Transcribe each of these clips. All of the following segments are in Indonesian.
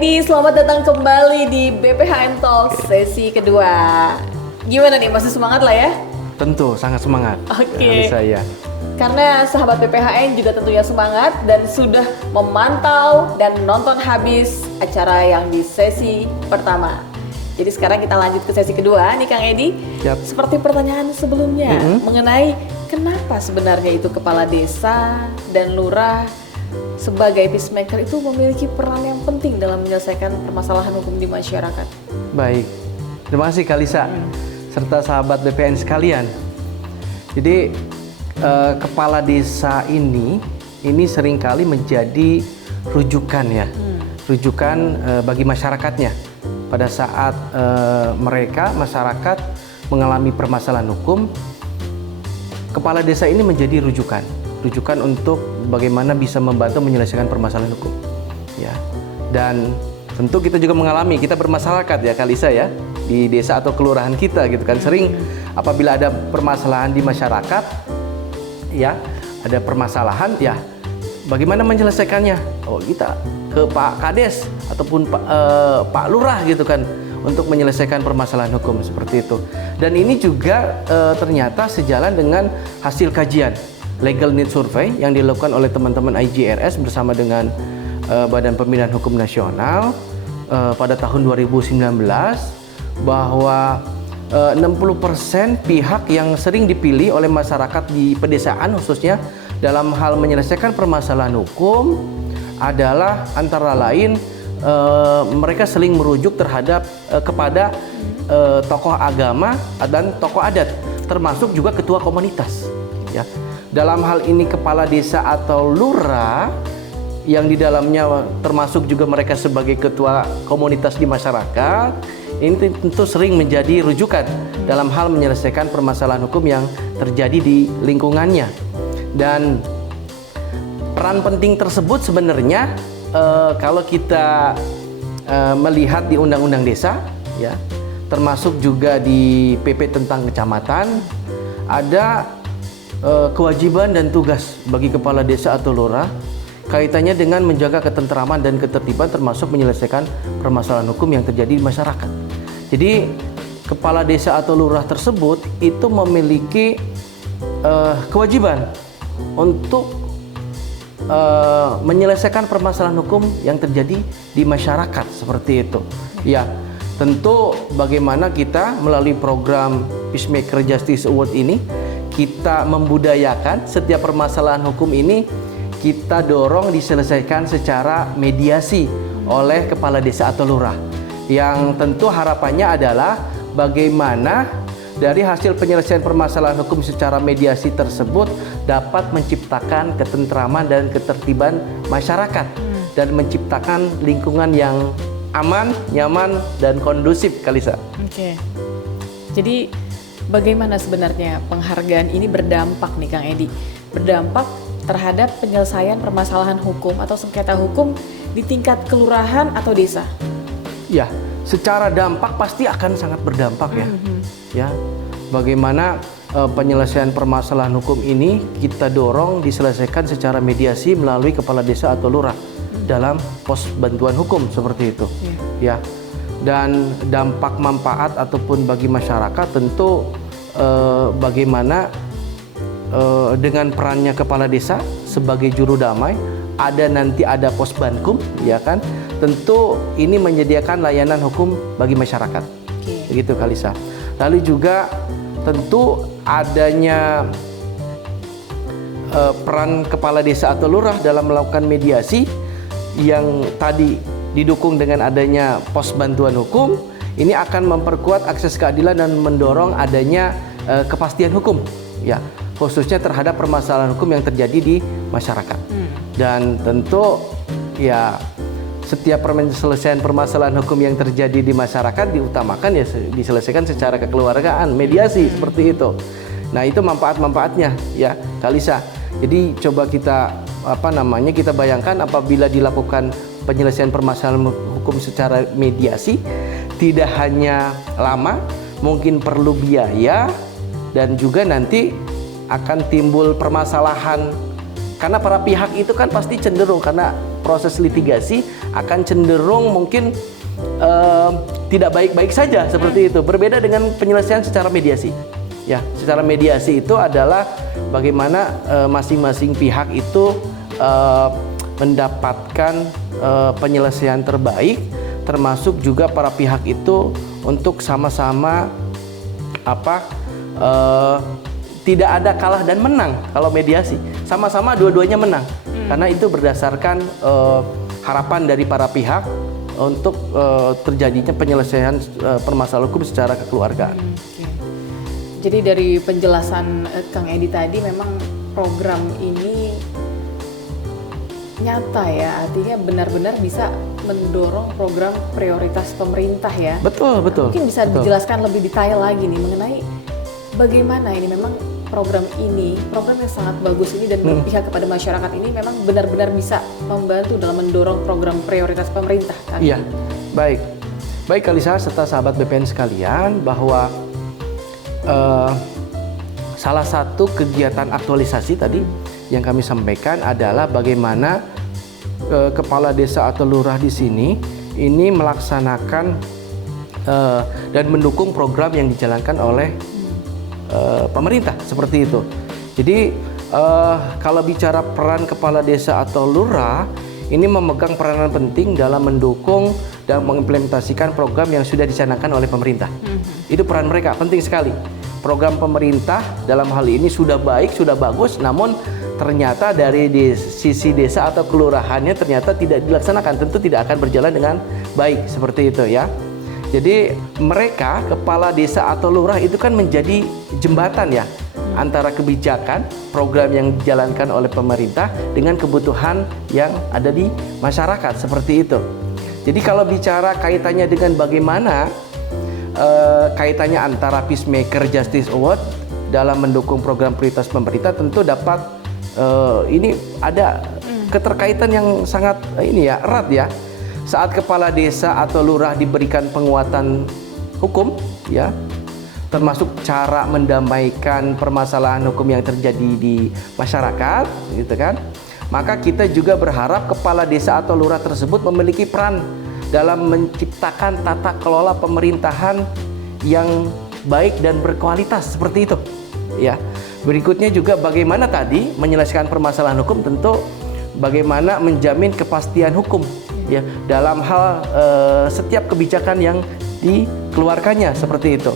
Edi, selamat datang kembali di BPHN Talk sesi kedua. Gimana nih, masih semangat lah ya? Tentu, sangat semangat. Oke. Saya. Karena sahabat BPHN juga tentunya semangat dan sudah memantau dan nonton habis acara yang di sesi pertama. Jadi sekarang kita lanjut ke sesi kedua nih Kang Edi. Yap. Seperti pertanyaan sebelumnya mengenai kenapa sebenarnya itu kepala desa dan lurah sebagai peacemaker itu memiliki peran yang penting dalam menyelesaikan permasalahan hukum di masyarakat. Baik, terima kasih Kalisa serta sahabat BPN sekalian. Jadi kepala desa ini seringkali menjadi rujukan ya, rujukan bagi masyarakatnya pada saat masyarakat mengalami permasalahan hukum. Kepala desa ini menjadi rujukan untuk bagaimana bisa membantu menyelesaikan permasalahan hukum ya. Dan tentu kita juga kita bermasyarakat ya Kalisa ya, di desa atau kelurahan kita gitu kan. Sering apabila ada permasalahan di masyarakat ya, ada permasalahan ya, bagaimana menyelesaikannya? Oh, kita ke Pak Kades ataupun Pak Lurah gitu kan untuk menyelesaikan permasalahan hukum seperti itu. Dan ini juga ternyata sejalan dengan hasil kajian Legal Need Survey yang dilakukan oleh teman-teman IJRS bersama dengan Badan Pemilihan Hukum Nasional pada tahun 2019, bahwa 60% pihak yang sering dipilih oleh masyarakat di pedesaan khususnya dalam hal menyelesaikan permasalahan hukum adalah antara lain mereka saling merujuk kepada tokoh agama dan tokoh adat, termasuk juga ketua komunitas ya. Dalam hal ini kepala desa atau lurah yang di dalamnya termasuk juga mereka sebagai ketua komunitas di masyarakat, ini tentu sering menjadi rujukan dalam hal menyelesaikan permasalahan hukum yang terjadi di lingkungannya. Dan peran penting tersebut sebenarnya kalau kita melihat di Undang-Undang Desa ya, termasuk juga di PP tentang kecamatan, ada kewajiban dan tugas bagi kepala desa atau lurah kaitannya dengan menjaga ketentraman dan ketertiban, termasuk menyelesaikan permasalahan hukum yang terjadi di masyarakat. Jadi kepala desa atau lurah tersebut itu memiliki kewajiban untuk menyelesaikan permasalahan hukum yang terjadi di masyarakat seperti itu. Ya, tentu bagaimana kita melalui program Peacemaker Justice Award ini kita membudayakan setiap permasalahan hukum ini kita dorong diselesaikan secara mediasi oleh kepala desa atau lurah. Yang tentu harapannya adalah bagaimana dari hasil penyelesaian permasalahan hukum secara mediasi tersebut dapat menciptakan ketentraman dan ketertiban masyarakat dan menciptakan lingkungan yang aman, nyaman, dan kondusif, Kalisa. Oke. Jadi bagaimana sebenarnya penghargaan ini berdampak nih Kang Edi? Berdampak terhadap penyelesaian permasalahan hukum atau sengketa hukum di tingkat kelurahan atau desa? Ya, secara dampak pasti akan sangat berdampak ya. Ya, bagaimana penyelesaian permasalahan hukum ini kita dorong diselesaikan secara mediasi melalui kepala desa atau lurah dalam pos bantuan hukum seperti itu. Ya. Dan dampak manfaat ataupun bagi masyarakat tentu bagaimana dengan perannya kepala desa sebagai juru damai, nanti ada pos bankum ya kan, tentu ini menyediakan layanan hukum bagi masyarakat. Begitu Kalisa. Lalu juga tentu adanya peran kepala desa atau lurah dalam melakukan mediasi yang tadi didukung dengan adanya pos bantuan hukum, ini akan memperkuat akses keadilan dan mendorong adanya kepastian hukum ya, khususnya terhadap permasalahan hukum yang terjadi di masyarakat. Dan tentu ya setiap penyelesaian permasalahan hukum yang terjadi di masyarakat diutamakan ya diselesaikan secara kekeluargaan, mediasi seperti itu. Nah, itu manfaat-manfaatnya ya Kalisa. Jadi coba kita kita bayangkan apabila dilakukan penyelesaian permasalahan hukum secara mediasi, tidak hanya lama, mungkin perlu biaya, dan juga nanti akan timbul permasalahan karena para pihak itu kan pasti cenderung karena proses litigasi akan cenderung mungkin tidak baik-baik saja seperti itu. Berbeda dengan penyelesaian secara mediasi. Ya, secara mediasi itu adalah bagaimana masing-masing pihak itu mendapatkan penyelesaian terbaik, termasuk juga para pihak itu untuk sama-sama tidak ada kalah dan menang. Kalau mediasi sama-sama dua-duanya menang, karena itu berdasarkan harapan dari para pihak untuk terjadinya penyelesaian permasalahan hukum secara kekeluargaan. Jadi dari penjelasan Kang Edi tadi, memang program ini nyata ya, artinya benar-benar bisa mendorong program prioritas pemerintah ya. Betul. Mungkin bisa dijelaskan lebih detail lagi nih mengenai bagaimana ini memang program yang sangat bagus ini dan berpihak kepada masyarakat ini memang benar-benar bisa membantu dalam mendorong program prioritas pemerintah kan? Iya, baik Kalisa serta sahabat BPN sekalian, bahwa salah satu kegiatan aktualisasi tadi yang kami sampaikan adalah bagaimana kepala desa atau lurah di sini ini melaksanakan dan mendukung program yang dijalankan oleh pemerintah seperti itu. Jadi kalau bicara peran kepala desa atau lurah, ini memegang peranan penting dalam mendukung dan mengimplementasikan program yang sudah dicanangkan oleh pemerintah. Itu peran mereka penting sekali. Program pemerintah dalam hal ini sudah baik, sudah bagus, namun ternyata dari sisi desa atau kelurahannya ternyata tidak dilaksanakan, tentu tidak akan berjalan dengan baik seperti itu ya. Jadi mereka, kepala desa atau lurah itu kan menjadi jembatan ya antara kebijakan, program yang dijalankan oleh pemerintah dengan kebutuhan yang ada di masyarakat seperti itu. Jadi kalau bicara kaitannya dengan bagaimana kaitannya antara Peacemaker Justice Award dalam mendukung program prioritas pemerintah, tentu dapat ini ada keterkaitan yang sangat erat ya. Saat kepala desa atau lurah diberikan penguatan hukum ya, termasuk cara mendamaikan permasalahan hukum yang terjadi di masyarakat gitu kan, maka kita juga berharap kepala desa atau lurah tersebut memiliki peran dalam menciptakan tata kelola pemerintahan yang baik dan berkualitas seperti itu ya. Berikutnya juga bagaimana tadi menyelesaikan permasalahan hukum, tentu bagaimana menjamin kepastian hukum ya dalam hal setiap kebijakan yang dikeluarkannya seperti itu.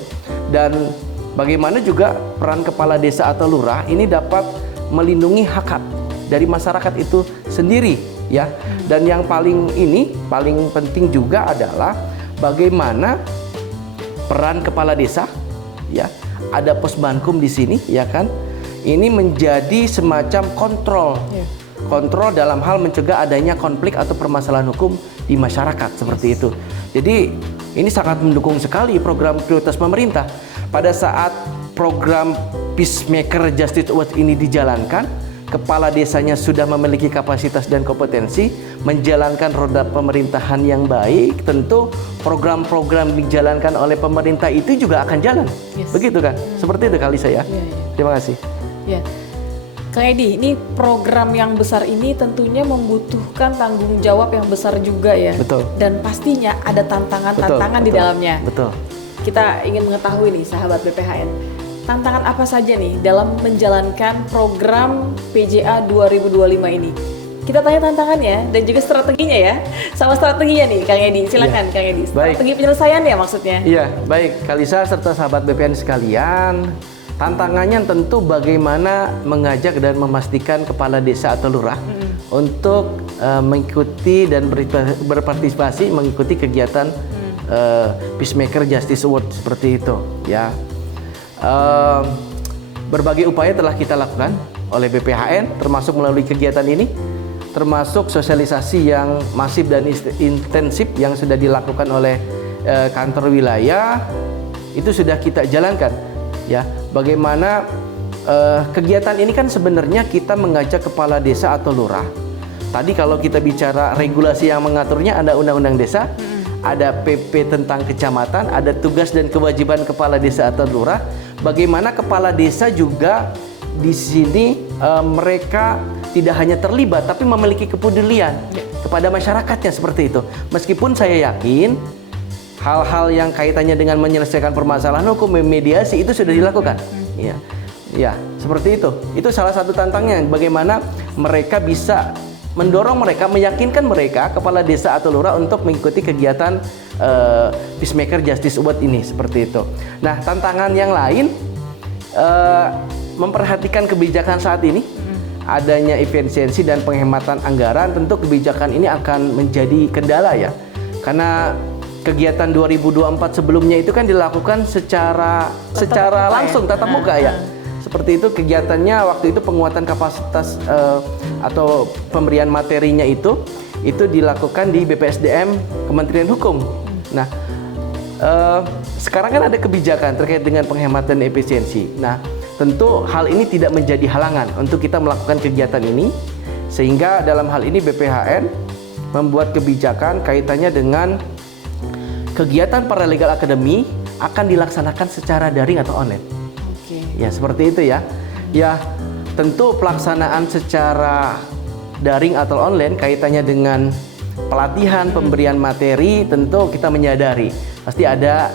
Dan bagaimana juga peran kepala desa atau lurah ini dapat melindungi hak-hak dari masyarakat itu sendiri ya. Dan yang paling penting juga adalah bagaimana peran kepala desa ya, ada Posbankum di sini ya kan, ini menjadi semacam kontrol dalam hal mencegah adanya konflik atau permasalahan hukum di masyarakat seperti itu. Jadi ini sangat mendukung sekali program prioritas pemerintah. Pada saat program Peacemaker Justice Award ini dijalankan, kepala desanya sudah memiliki kapasitas dan kompetensi menjalankan roda pemerintahan yang baik, tentu program-program dijalankan oleh pemerintah itu juga akan jalan. Begitu kan? Seperti itu kali saya. Terima kasih. Ya. Kang Edi, ini program yang besar ini tentunya membutuhkan tanggung jawab yang besar juga ya. Betul. Dan pastinya ada tantangan-tantangan di dalamnya. Betul. Kita ingin mengetahui nih sahabat BPHN, tantangan apa saja nih dalam menjalankan program PJA 2025 ini? Kita tanya tantangannya dan juga strateginya ya. Sama strateginya nih Kang Edi, silakan Kang Edi. Strategi penyelesaiannya maksudnya. Iya, baik Kalisa serta sahabat BPN sekalian. Tantangannya tentu bagaimana mengajak dan memastikan kepala desa atau lurah untuk mengikuti dan berpartisipasi mengikuti kegiatan Peacemaker Justice Award seperti itu ya. Berbagai upaya telah kita lakukan oleh BPHN termasuk melalui kegiatan ini, termasuk sosialisasi yang masif dan intensif yang sudah dilakukan oleh kantor wilayah, itu sudah kita jalankan ya. Bagaimana kegiatan ini kan sebenarnya kita mengajak kepala desa atau lurah. Tadi kalau kita bicara regulasi yang mengaturnya, ada undang-undang desa, ada PP tentang kecamatan, ada tugas dan kewajiban kepala desa atau lurah. Bagaimana kepala desa juga di sini mereka tidak hanya terlibat tapi memiliki kepedulian kepada kepada masyarakatnya seperti itu. Meskipun saya yakin hal-hal yang kaitannya dengan menyelesaikan permasalahan hukum, mediasi itu sudah dilakukan. Ya, ya seperti itu. Itu salah satu tantangannya, bagaimana mereka bisa mendorong mereka, meyakinkan mereka, kepala desa atau lurah untuk mengikuti kegiatan Peacemaker Justice Award ini, seperti itu. Nah, tantangan yang lain, memperhatikan kebijakan saat ini, adanya efisiensi dan penghematan anggaran. Tentu kebijakan ini akan menjadi kendala ya, karena kegiatan 2024 sebelumnya itu kan dilakukan secara langsung, tatap muka ya. Seperti itu kegiatannya waktu itu, penguatan kapasitas atau pemberian materinya itu dilakukan di BPSDM Kementerian Hukum. Nah, sekarang kan ada kebijakan terkait dengan penghematan efisiensi. Nah, tentu hal ini tidak menjadi halangan untuk kita melakukan kegiatan ini, sehingga dalam hal ini BPHN membuat kebijakan kaitannya dengan kegiatan Paralegal Academy akan dilaksanakan secara daring atau online. Oke. Ya, seperti itu ya. Ya, tentu pelaksanaan secara daring atau online kaitannya dengan pelatihan, pemberian materi, tentu kita menyadari pasti ada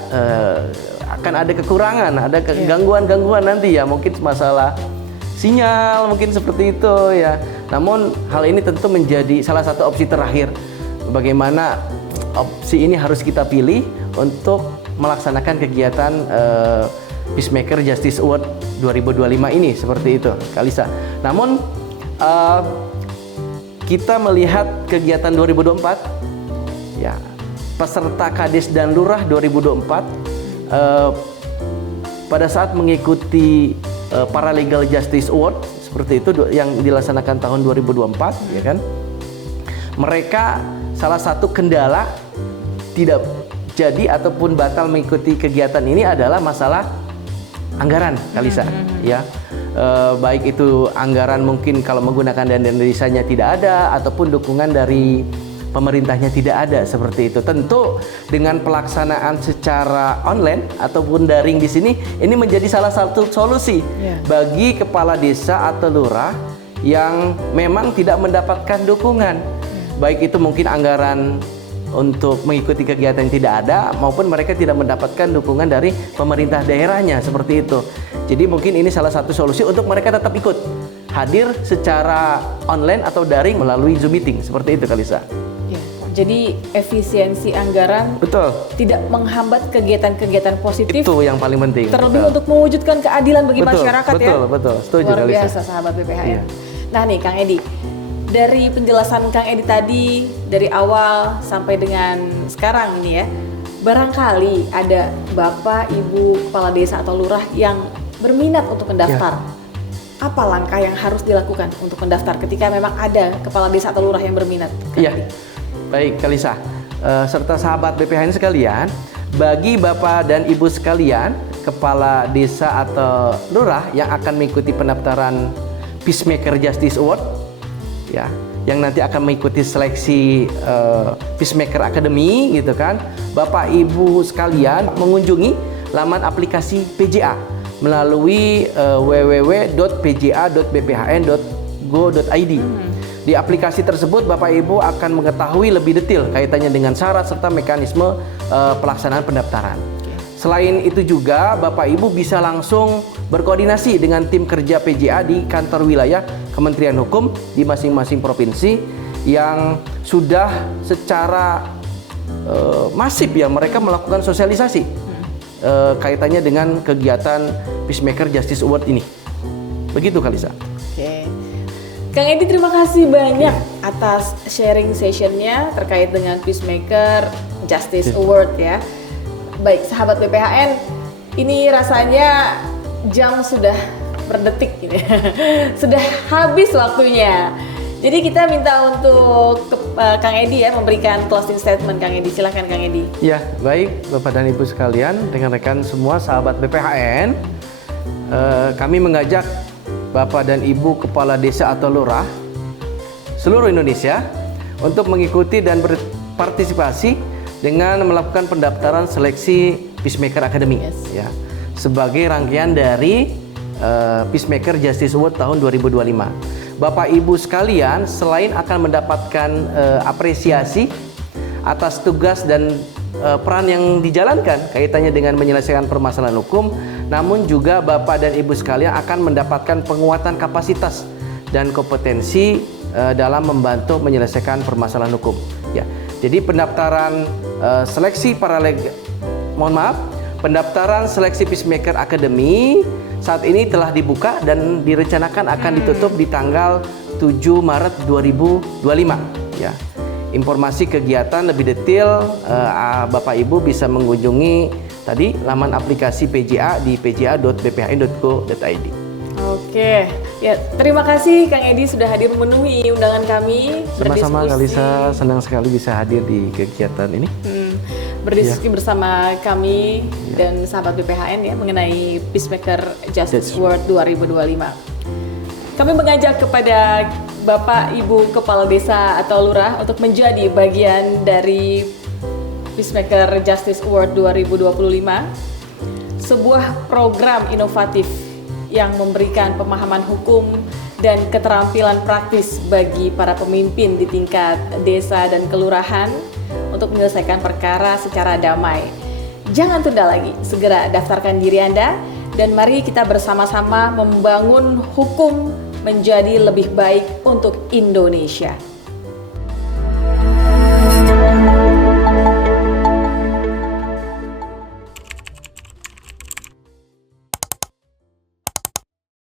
akan ada kekurangan, ada gangguan-gangguan nanti ya, mungkin masalah sinyal, mungkin seperti itu ya. Namun hal ini tentu menjadi salah satu opsi terakhir. Bagaimana opsi ini harus kita pilih untuk melaksanakan kegiatan Peacemaker Justice Award 2025 ini, seperti itu, Kalisa. Namun kita melihat kegiatan 2024 ya, peserta Kades dan Lurah 2024 pada saat mengikuti Paralegal Justice Award seperti itu yang dilaksanakan tahun 2024 ya kan. Mereka salah satu kendala tidak jadi ataupun batal mengikuti kegiatan ini adalah masalah anggaran, Kalisa, ya. Baik itu anggaran mungkin kalau menggunakan dana desanya tidak ada, ataupun dukungan dari pemerintahnya tidak ada, seperti itu. Tentu dengan pelaksanaan secara online ataupun daring di sini, ini menjadi salah satu solusi bagi kepala desa atau lurah yang memang tidak mendapatkan dukungan. Baik itu mungkin anggaran untuk mengikuti kegiatan yang tidak ada, maupun mereka tidak mendapatkan dukungan dari pemerintah daerahnya, seperti itu. Jadi mungkin ini salah satu solusi untuk mereka tetap ikut hadir secara online atau daring melalui Zoom meeting, seperti itu, Kalisa. Ya, jadi efisiensi anggaran tidak menghambat kegiatan-kegiatan positif. Itu yang paling penting. Terlebih untuk mewujudkan keadilan bagi masyarakat ya. Betul, setuju, luar Kalisa. biasa, sahabat BPHN. Nah nih, Kang Edi, dari penjelasan Kang Edi tadi, dari awal sampai dengan sekarang ini ya, barangkali ada Bapak, Ibu, Kepala Desa atau Lurah yang berminat untuk mendaftar. Apa langkah yang harus dilakukan untuk mendaftar ketika memang ada Kepala Desa atau Lurah yang berminat? Iya, baik Kalisa, serta sahabat BPHN sekalian, bagi Bapak dan Ibu sekalian, Kepala Desa atau Lurah yang akan mengikuti pendaftaran Peacemaker Justice Award, ya, yang nanti akan mengikuti seleksi Peacemaker Academy gitu kan, Bapak Ibu sekalian mengunjungi laman aplikasi PJA melalui www.pja.bphn.go.id. Di aplikasi tersebut Bapak Ibu akan mengetahui lebih detail kaitannya dengan syarat serta mekanisme pelaksanaan pendaftaran. Selain itu juga Bapak Ibu bisa langsung berkoordinasi dengan tim kerja PJA di kantor wilayah Kementerian Hukum di masing-masing provinsi yang sudah secara masif ya mereka melakukan sosialisasi kaitannya dengan kegiatan Peacemaker Justice Award ini. Begitu, Kalisa. Oke. Kang Edi, terima kasih banyak atas sharing sessionnya terkait dengan Peacemaker Justice Award ya. Baik, sahabat BPHN, ini rasanya jam sudah berdetik ini. Sudah habis waktunya. Jadi kita minta untuk Kang Edi ya memberikan closing statement. Kang Edi, silahkan Kang Edi. Ya, baik Bapak dan Ibu sekalian, rekan-rekan semua sahabat BPHN, kami mengajak Bapak dan Ibu Kepala Desa atau Lurah seluruh Indonesia untuk mengikuti dan berpartisipasi dengan melakukan pendaftaran seleksi Peacemaker Academy ya, sebagai rangkaian dari Peacemaker Justice Award tahun 2025. Bapak Ibu sekalian selain akan mendapatkan apresiasi atas tugas dan peran yang dijalankan kaitannya dengan menyelesaikan permasalahan hukum, namun juga Bapak dan Ibu sekalian akan mendapatkan penguatan kapasitas dan kompetensi dalam membantu menyelesaikan permasalahan hukum. Ya, jadi pendaftaran pendaftaran seleksi Peacemaker Academy saat ini telah dibuka dan direncanakan akan ditutup di tanggal 7 Maret 2025. Ya. Informasi kegiatan lebih detail Bapak Ibu bisa mengunjungi tadi laman aplikasi PJA di pja.bphn.go.id. Oke, ya terima kasih Kang Edi sudah hadir memenuhi undangan kami. Sama-sama Kak Lisa, senang sekali bisa hadir di kegiatan ini. Berdiskusi bersama kami dan sahabat BPHN ya mengenai Peacemaker Justice Award 2025. Kami mengajak kepada Bapak Ibu Kepala Desa atau Lurah untuk menjadi bagian dari Peacemaker Justice Award 2025, sebuah program inovatif yang memberikan pemahaman hukum dan keterampilan praktis bagi para pemimpin di tingkat desa dan kelurahan untuk menyelesaikan perkara secara damai. Jangan tunda lagi, segera daftarkan diri Anda dan mari kita bersama-sama membangun hukum menjadi lebih baik untuk Indonesia.